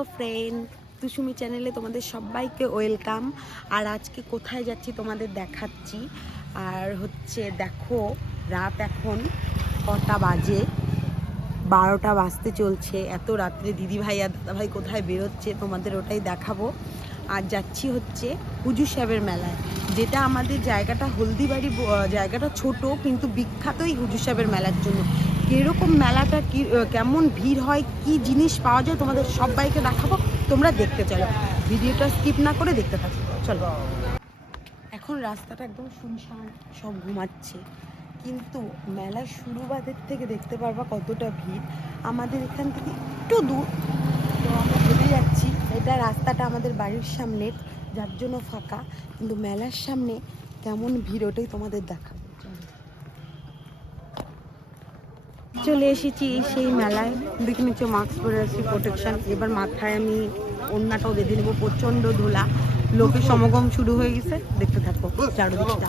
Hello friend, তুসুমি চ্যানেলে তোমাদের সবাইকে ওয়েলকাম। আর আজকে কোথায় যাচ্ছি তোমাদের দেখাচ্ছি। আর হচ্ছে দেখো, রাত এখন কটা বাজে, 12টা বাজতে চলছে। এত রাত্রে দিদিভাই আর দাদাভাই কোথায় বেরোচ্ছে তোমাদের ওটাই দেখাবো। আর যাচ্ছি হচ্ছে হুজুর সাহেবের মেলায়, যেটা আমাদের জায়গাটা হলদিবাড়ি জায়গাটা ছোট, কিন্তু বিখ্যাতই হুজুর সাহেবের মেলার জন্য। কীরকম মেলাটা কেমন ভিড় হয়, কি জিনিস পাওয়া যায় তোমাদের সবাইকে দেখাবো। তোমরা দেখতে চলো, ভিডিওটা স্কিপ না করে দেখতে থাকো। চলো। এখন রাস্তাটা একদম শুনশান, সব ঘুমাচ্ছে, কিন্তু মেলার শুরু বাদের থেকে দেখতে পারবা কতটা ভিড়। আমাদের এখান থেকে একটু দূর, তো আমরা হেঁটে যাচ্ছি। এটা রাস্তাটা আমাদের বাড়ির সামনে, যার জন্য ফাঁকা, কিন্তু মেলার সামনে কেমন ভিড় ওটাই তোমাদের দেখাবো। চলে এসেছি সেই মেলায়, দেখে নিচ্ছে মাস্ক পরে আছি, প্রোটেকশন। এবার মাথায় আমি ওড়নাটাও বেঁধে নেবো, প্রচণ্ড ধুলা, লোকের সমাগম শুরু হয়ে গেছে। দেখতে থাকবো চারদিকটা।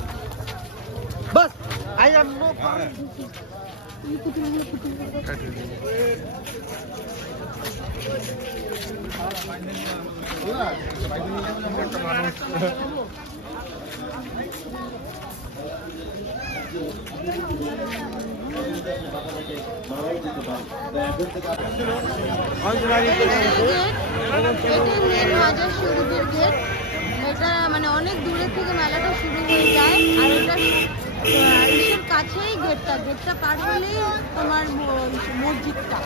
এটা মানে অনেক দূরের থেকে মেলাটা শুরু হয়ে যায়। আর এটা ইসের কাছেই গেটটা পার হলেই তোমার মসজিদটা।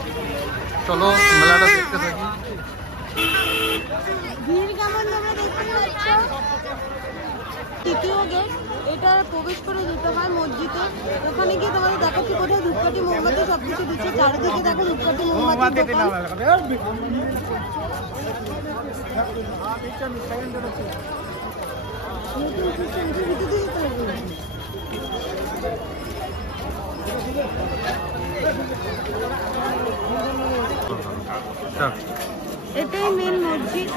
চলো মেলাটা দেখতে থাকি। ভিড় কেমন তোমরা দেখতে পাচ্ছ। তৃতীয় গেট, এটা প্রবেশ করে যেতে হয় মসজিদে। ওখানে গিয়ে তোমাদের দেখাচ্ছি কোথায় ধূপকাঠি মোমবাতি সবকিছু দিচ্ছে। চারিদিকে দেখো ধূপকাঠি মোমবাতি দোকান। এটাই মেন মসজিদ,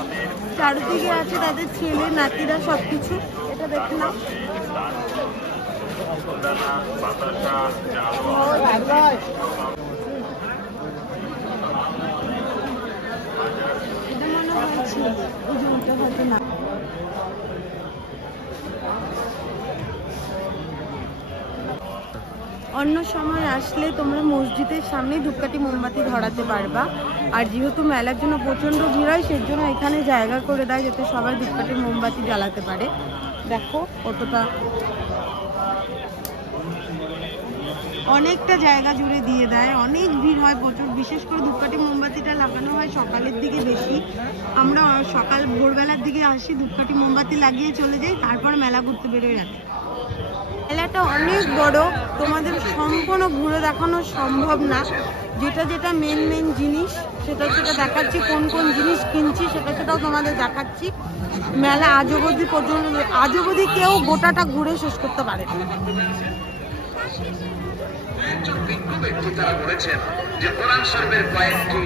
চারিদিকে আছে তাদের ছেলে নাতিরা সবকিছু। এটা দেখে নাও। এটা মনে হয় ছেলে, ওই যে ওটা হয়তো না। অন্য সময় আসলে তোমরা মসজিদের সামনে ধূপকাঠি মোমবাতি ধরাতে পারবা। আর যেহেতু মেলার জন্য প্রচণ্ড ভিড় হয়, সেই জন্য এখানে জায়গা করে দেয় যাতে সবাই ধূপকাঠি মোমবাতি জ্বালাতে পারে। দেখো কতটা, অনেকটা জায়গা জুড়ে দিয়ে দেয়। অনেক ভিড় হয় প্রচুর, বিশেষ করে ধূপকাঠি মোমবাতিটা লাগানো হয় সকালের দিকে বেশি। আমরা সকাল ভোরবেলার দিকে আসি, ধূপকাঠি মোমবাতি লাগিয়ে চলে যাই, তারপর মেলা ঘুরতে বেরোয় রাখি। মেলাটা অনেক বড়, তোমাদের সম্পূর্ণ ঘুরে দেখানো সম্ভব না। যেটা মেন জিনিস সেটা দেখাচ্ছি, কোন কোন জিনিস কিনছি সেটাও তোমাদের দেখাচ্ছি। মেলা আজ অবধি কেউ গোটাটা ঘুরে শেষ করতে পারে না। তারা বলেছেন যে কোরআন শরীফের কয়েকটি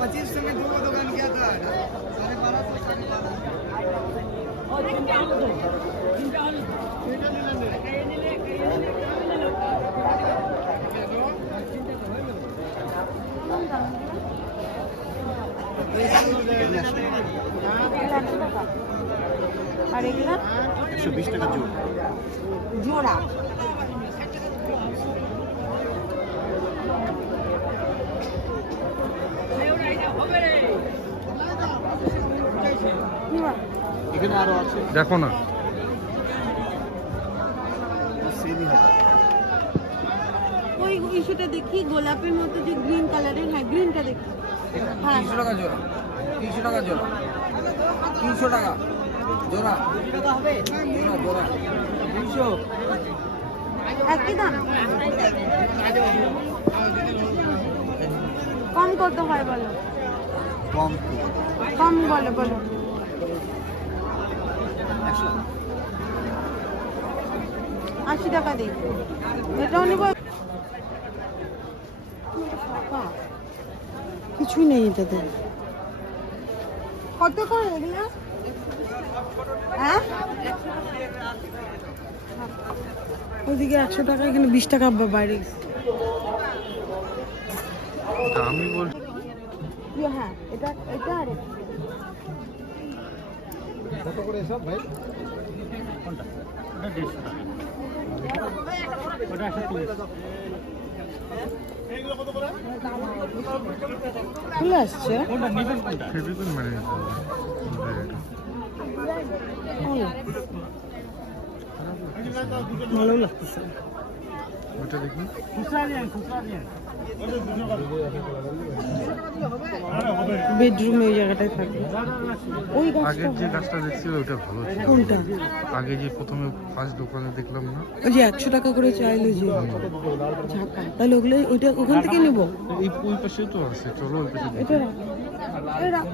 पच्चीस में दो दुकान किया था 1250 আর এগুলা 120 টাকা জোড়া। এখানে আরো আছে, দেখো না। ওই ইস্যুটা দেখি, গোলাপের মতো যে গ্রিন কালারের, হ্যাঁ গ্রিনটা দেখি। 300 টাকা জোড়া, 300 টাকা জোড়া, 300 টাকা জোড়া, জোড়া 300। একই দাম, কম কত হয় বলো, কম বলো। 80 টাকা দিই। এটাও নিব। কিছুই নেই এটাতে। কত করে এগুলো? হ্যাঁ ওইদিকে 100 টাকা, এখানে 20 টাকা বাইরে। আমি বলছি হ্যাঁ এটা এটা আর এটা। কত করে এসব ভাই? চলে আসছে। ফেভিকুইক মানে ভালো লাগতেছে। ওটা দেখি। বেডরুমে ওই জায়গাটায় থাকে। ওই আগের গাছটা যে গাছটা দেখছি ওটা ভালো ছিল। কোনটা? আগে যে প্রথমে ফার্স্ট দোকানে দেখলাম না, ওই যে 100 টাকা করে চাইলো যে ঝাঁকা, তাহলে ওগুলো ওইটা ওখান থেকে নেব। এই ওই পাশেও তো আছে, চলো ওই পাশে দেখি। এটা রাখ। এই রাখ।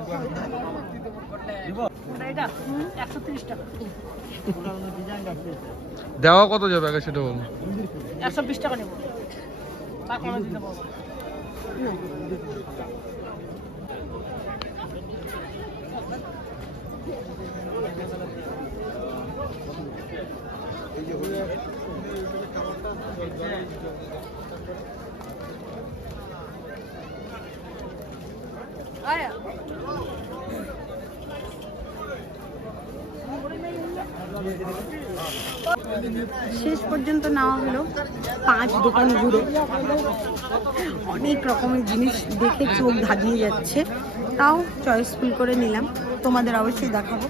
দেওয়া কত যাবে আগে সেটা বলো। 120 টাকা নেব, তার কমে দিতে পারবো। শেষ পর্যন্ত নেওয়া হলো 5 দোকান ঘুরে। অনেক রকমের জিনিস দেখে চোখ ধাঁধিয়ে যাচ্ছে, তাও চয়েসফুল করে নিলাম, তোমাদের অবশ্যই দেখাবো।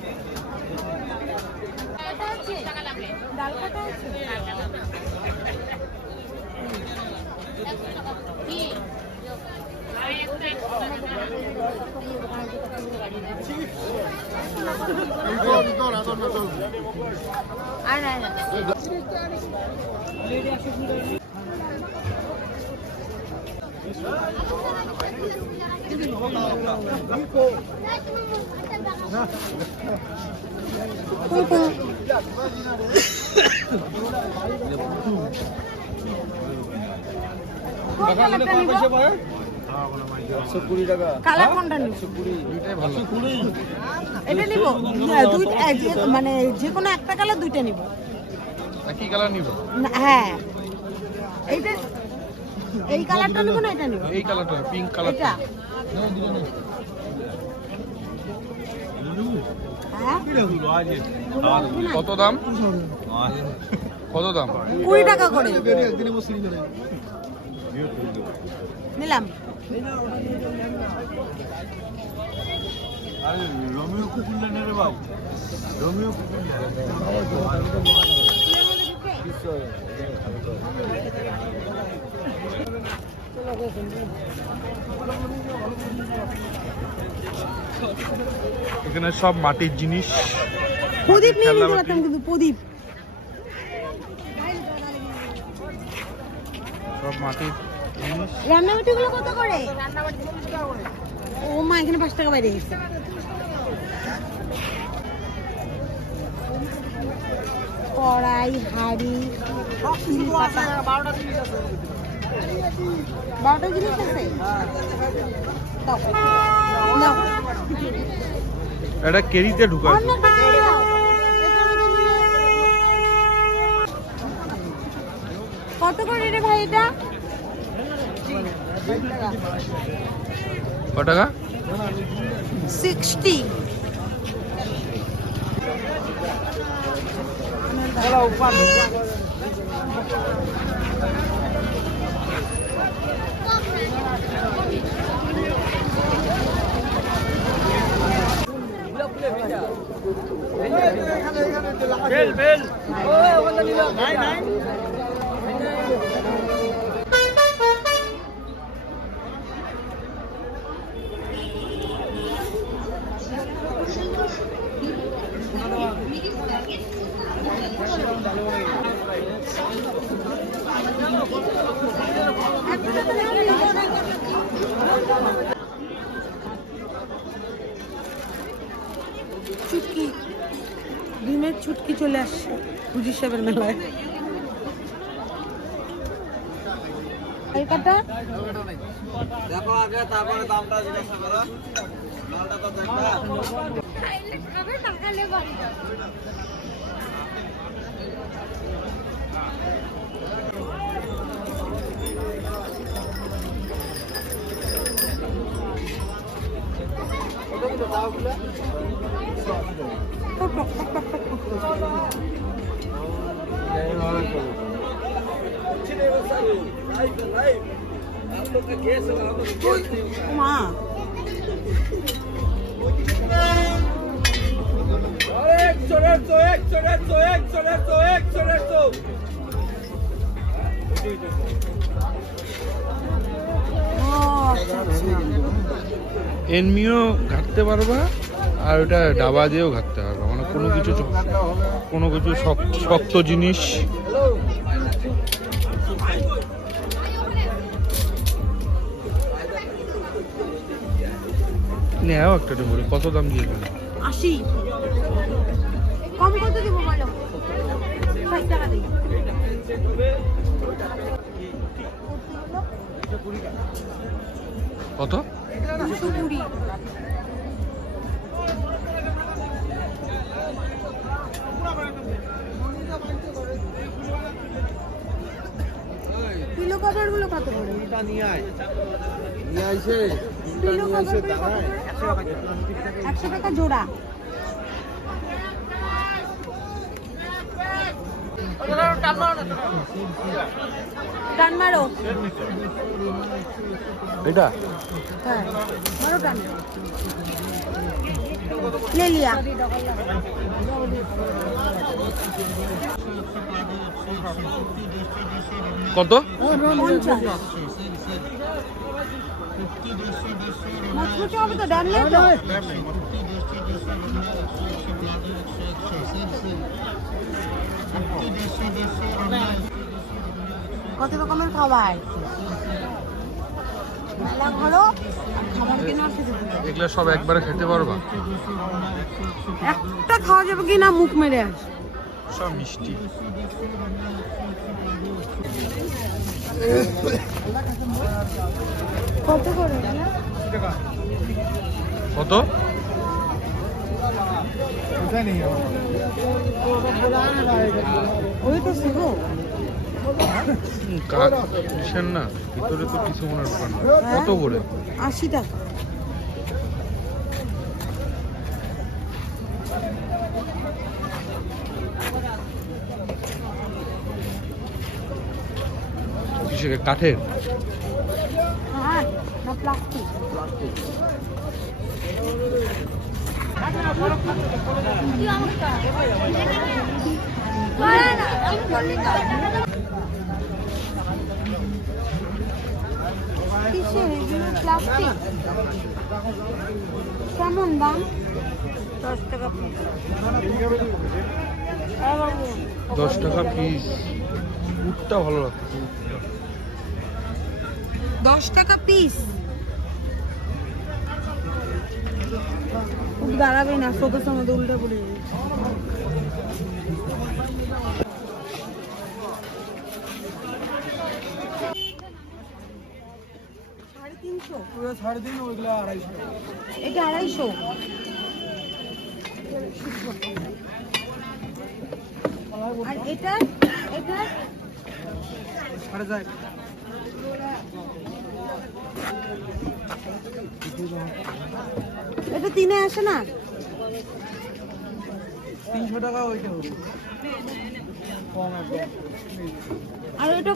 কালার কোনটা নিব? এটা নিব। মানে যে কোনো একটা কালার, দুইটা নিব। কি কালার নিব? হ্যাঁ, এইটা এই কালারটা নিব না এটা নিব? এই কালারটা, পিঙ্ক কালার। এটা হ্যাঁ, কত দাম? কত দাম? 20 টাকা করে নিলাম। এখানে সব মাটির জিনিস। প্রদীপ নিয়ে নিতে পারতাম, কিন্তু প্রদীপ সব মাটির জিনিস। রান্নাবাটিগুলো কত করে? ও মা, এখানে 5 টাকা বাইরে গেছে। কড়াই, হাঁড়ি, 12টা জিনিস আছে। নাও। এটা কেরিতে ঢুকায়। কত করে রে ভাই এটা? কত টাকা? 60। চুটকি, ডিমের চুটকি চলে আসছে 25 মেলায়। এই কাটা দেখো আগে তারপরে দামটা জিজ্ঞাসা করো মালটা তো দেখবা মা এনমিও ঘাটতে পারবা আর ওটা ডাবা দিয়েও ঘাটতে পারবা, মানে কোনো কিছু শক্ত জিনিস। নেও একটা ডুবুরি, কত দাম দিয়ে গেল? 80 কম কত দিব বলো 60 টাকা দিই কত? 220 পিলো কভার গুলো কত করে? নিয়ে আইছে পিলো কভার গুলো কত করে? 100 টাকা জোড়া। টান মারো। এটা হ্যাঁ মারো টান। ले लिया কত? 50 মজবুত হবে তো ডান লে তো কত রকমের খাবার মেলা ঘরো খাবার কেনার খেতে এগুলো সব একবারে খেতে পারবা? একটা খাওয়া যাবে কি না মুখ মেরে আস সব মিষ্টি। কত করে কত? ওই তো শুধু কিসের না, ভিতরে তো কিছু মনে দোকান। কত করে? 80 টাকা কিসের, কাঠের? হ্যাঁ না প্লাস্টিক কিসের এগুলো প্লাস্টিক কেমন দাম 10 টাকা পিস 10 টাকা পিস। উটটা ভালো লাগছে। 10 টাকা পিস দাঁড়াবে না ফোকাসের মধ্যে উল্টে পড়ে যাবে এটা 250 আর এটা এটা এটা 3-এ আসে না 300 টাকা ওইটা হবে কম একদম। আর এটা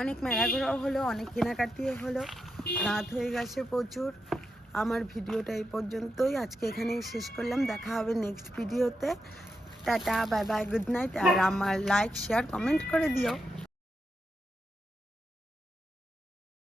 অনেক মেলা ঘোরাও হলো, অনেক কেনাকাটিও হলো, রাত হয়ে গেছে প্রচুর। আমার ভিডিওটা এই পর্যন্তই, আজকে এখানেই শেষ করলাম। দেখা হবে নেক্সট ভিডিওতে। Tata, bye bye, good night. আর আমার লাইক শেয়ার কমেন্ট করে দিও।